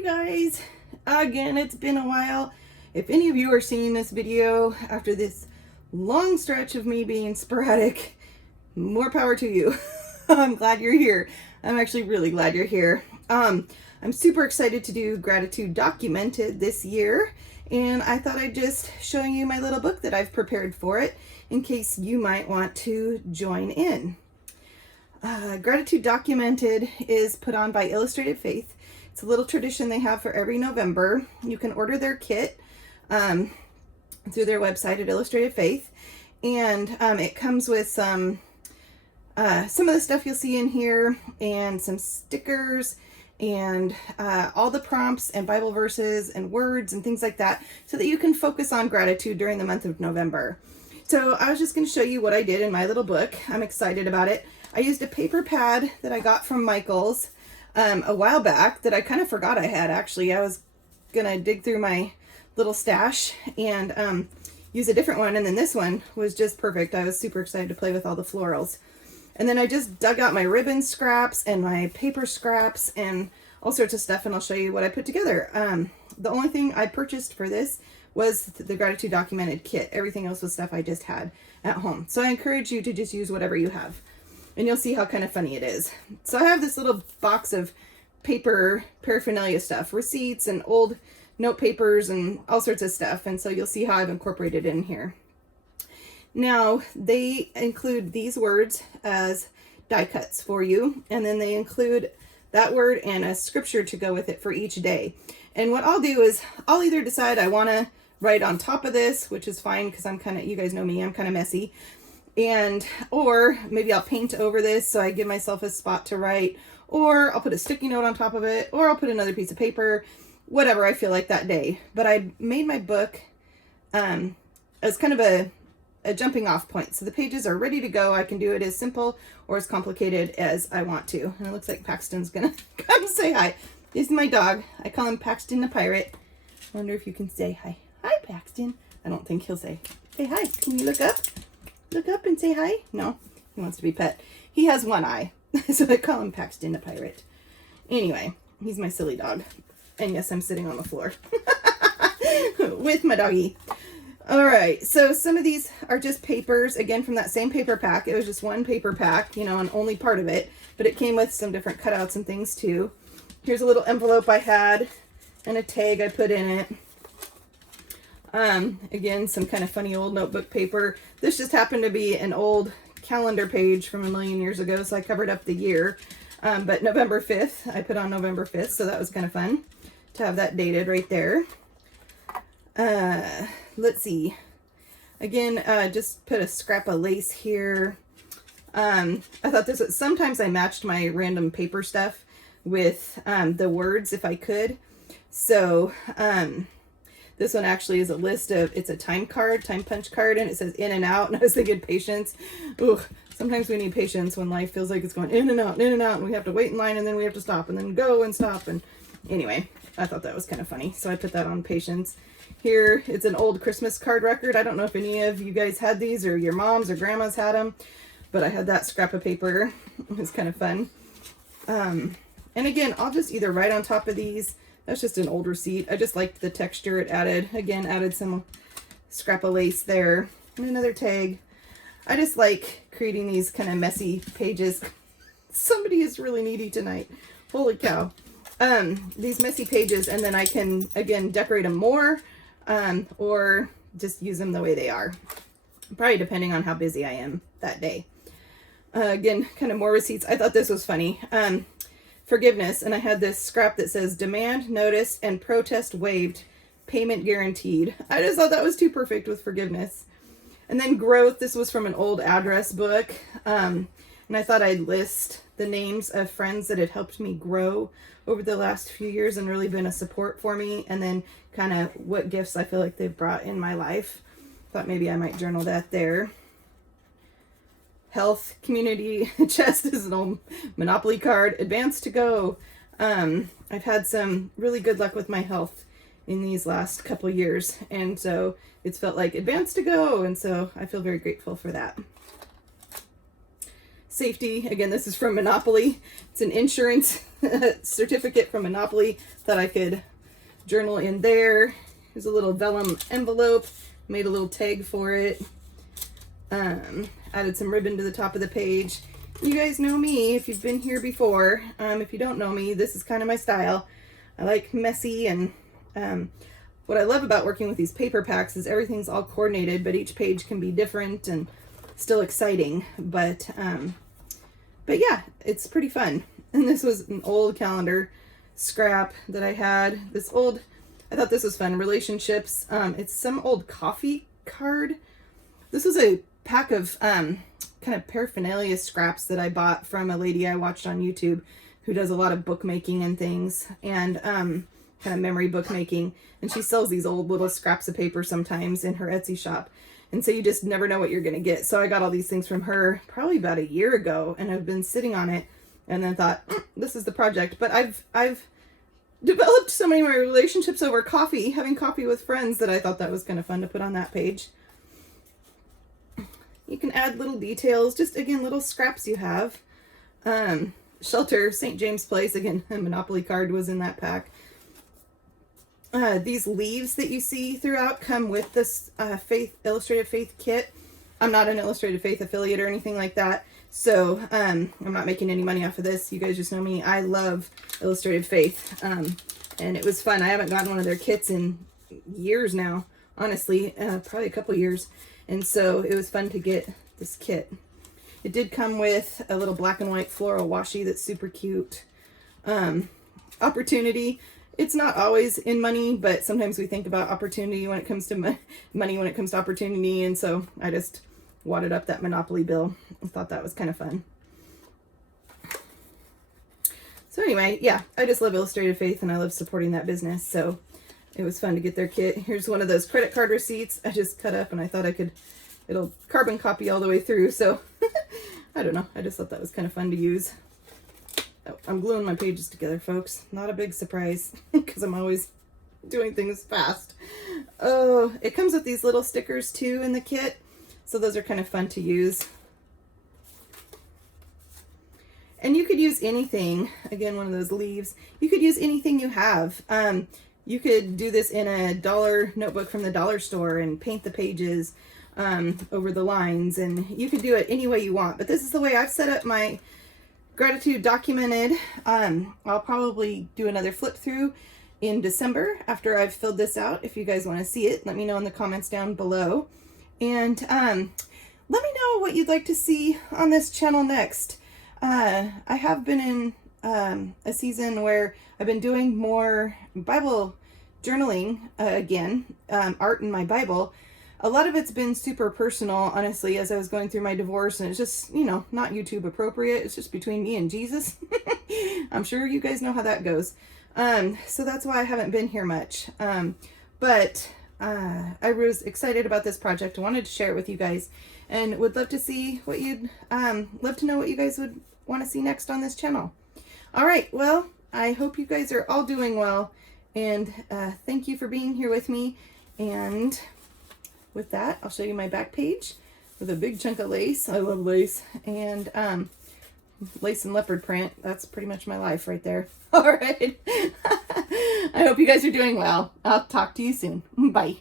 Hi guys, again it's been a while. If any of you are seeing this video after this long stretch of me being sporadic, more power to you. I'm glad you're here. I'm actually really glad you're here. I'm super excited to do Gratitude Documented this year, and I thought I'd just show you my little book that I've prepared for it in case you might want to join in. Gratitude Documented is put on by Illustrated Faith. It's a little tradition they have for every November. You can order their kit through their website at Illustrated Faith, and it comes with some of the stuff you'll see in here, and some stickers, and all the prompts and Bible verses and words and things like that, so that you can focus on gratitude during the month of November. So I was just going to show you what I did in my little book. I'm excited about it. I used a paper pad that I got from Michael's a while back that I kind of forgot I had. Actually, I was gonna dig through my little stash and use a different one, and then this one was just perfect. I was super excited to play with all the florals. And then I just dug out my ribbon scraps and my paper scraps and all sorts of stuff, and I'll show you what I put together. The only thing I purchased for this was the Gratitude Documented kit. Everything else was stuff I just had at home. So I encourage you to just use whatever you have, and you'll see how kind of funny it is. So I have this little box of paper paraphernalia stuff, receipts and old note papers and all sorts of stuff, and so you'll see how I've incorporated it in here. Now, they include these words as die cuts for you, and then they include that word and a scripture to go with it for each day. And what I'll do is I'll either decide I want to write on top of this, which is fine because I'm kind of, you guys know me, I'm kind of messy, or maybe I'll paint over this so I give myself a spot to write, or I'll put a sticky note on top of it, or I'll put another piece of paper, whatever I feel like that day. But I made my book as kind of a jumping off point. So the pages are ready to go. I can do it as simple or as complicated as I want to. And it looks like Paxton's gonna come say hi. This is my dog. I call him Paxton the Pirate. I wonder if you can say hi. Hi, Paxton. I don't think he'll say hi. Can you look up? Look up and say hi? No, he wants to be pet. He has one eye, so I call him Paxton the Pirate. Anyway, he's my silly dog. And yes, I'm sitting on the floor with my doggy. All right, so some of these are just papers, again, from that same paper pack. It was just one paper pack, you know, and only part of it, but it came with some different cutouts and things too. Here's a little envelope I had and a tag I put in it. Again, some kind of funny old notebook paper. This just happened to be an old calendar page from a million years ago, so I covered up the year. But November 5th, I put on November 5th, so that was kind of fun to have that dated right there. Let's see. Again, just put a scrap of lace here. I thought this was, sometimes I matched my random paper stuff with the words if I could. So, this one actually is a list of, it's a time punch card, and it says in and out. And I was thinking patience. Ooh, sometimes we need patience when life feels like it's going in and out, and we have to wait in line, and then we have to stop, and then go and stop. And anyway, I thought that was kind of funny, so I put that on patience. Here, it's an old Christmas card record. I don't know if any of you guys had these, or your moms or grandmas had them, but I had that scrap of paper. It was kind of fun. And again, I'll just either write on top of these. That's just an old receipt. I just liked the texture it added some scrap of lace there, and another tag. I just like creating these kind of messy pages. Somebody is really needy tonight. Holy cow. These messy pages, and then I can, again, decorate them more, or just use them the way they are. Probably depending on how busy I am that day. Again, kind of more receipts. I thought this was funny. Forgiveness, and I had this scrap that says demand, notice, and protest waived, payment guaranteed. I just thought that was too perfect with forgiveness. And then growth, this was from an old address book, and I thought I'd list the names of friends that had helped me grow over the last few years and really been a support for me, and then kind of what gifts I feel like they've brought in my life. Thought maybe I might journal that there. Health, community, chest is an old Monopoly card. Advance to go. I've had some really good luck with my health in these last couple years, and so it's felt like advance to go, and so I feel very grateful for that. safety. Again, this is from Monopoly. It's an insurance certificate from Monopoly that I could journal in there. Here's a little vellum envelope. Made a little tag for it. Added some ribbon to the top of the page. You guys know me if you've been here before. If you don't know me, this is kind of my style. I like messy, and what I love about working with these paper packs is everything's all coordinated, but each page can be different and still exciting. But yeah, it's pretty fun. And this was an old calendar scrap that I had. I thought this was fun. Relationships. It's some old coffee card. This was a pack of kind of paraphernalia scraps that I bought from a lady I watched on YouTube who does a lot of bookmaking and things, and kind of memory bookmaking. And she sells these old little scraps of paper sometimes in her Etsy shop. And so you just never know what you're going to get. So I got all these things from her probably about a year ago, and I've been sitting on it, and then thought, this is the project. But I've developed so many of my relationships over coffee, having coffee with friends, that I thought that was kind of fun to put on that page. You can add little details, just again, little scraps you have. Shelter, St. James Place, again, a Monopoly card was in that pack. These leaves that you see throughout come with this Illustrated Faith kit. I'm not an Illustrated Faith affiliate or anything like that, so I'm not making any money off of this. You guys just know me. I love Illustrated Faith, and it was fun. I haven't gotten one of their kits in years now, honestly, probably a couple years, and so it was fun to get this kit. It did come with a little black and white floral washi that's super cute. Opportunity. It's not always in money, but sometimes we think about opportunity when it comes to money, when it comes to opportunity. And so I just wadded up that Monopoly bill. I thought that was kind of fun. So anyway, yeah, I just love Illustrated Faith, and I love supporting that business. So it was fun to get their kit. Here's one of those credit card receipts I just cut up, and I thought it'll carbon copy all the way through. So I don't know. I just thought that was kind of fun to use. Oh, I'm gluing my pages together, folks. Not a big surprise because I'm always doing things fast. Oh, it comes with these little stickers too in the kit. So those are kind of fun to use. And you could use anything. Again, one of those leaves. You could use anything you have. You could do this in a dollar notebook from the dollar store and paint the pages over the lines. And you could do it any way you want. But this is the way I've set up my gratitude documented. I'll probably do another flip through in December after I've filled this out. If you guys want to see it, let me know in the comments down below. And let me know what you'd like to see on this channel next. I have been in a season where I've been doing more Bible journaling again, art in my Bible. A lot of it's been super personal, honestly, as I was going through my divorce, and it's just, you know, not YouTube appropriate. It's just between me and Jesus. I'm sure you guys know how that goes. So that's why I haven't been here much. But I was excited about this project. I wanted to share it with you guys, and would love to see what love to know what you guys would want to see next on this channel. All right, well, I hope you guys are all doing well, and thank you for being here with me. And with that, I'll show you my back page with a big chunk of lace. I love lace. And lace and leopard print. That's pretty much my life right there. All right. I hope you guys are doing well. I'll talk to you soon. Bye.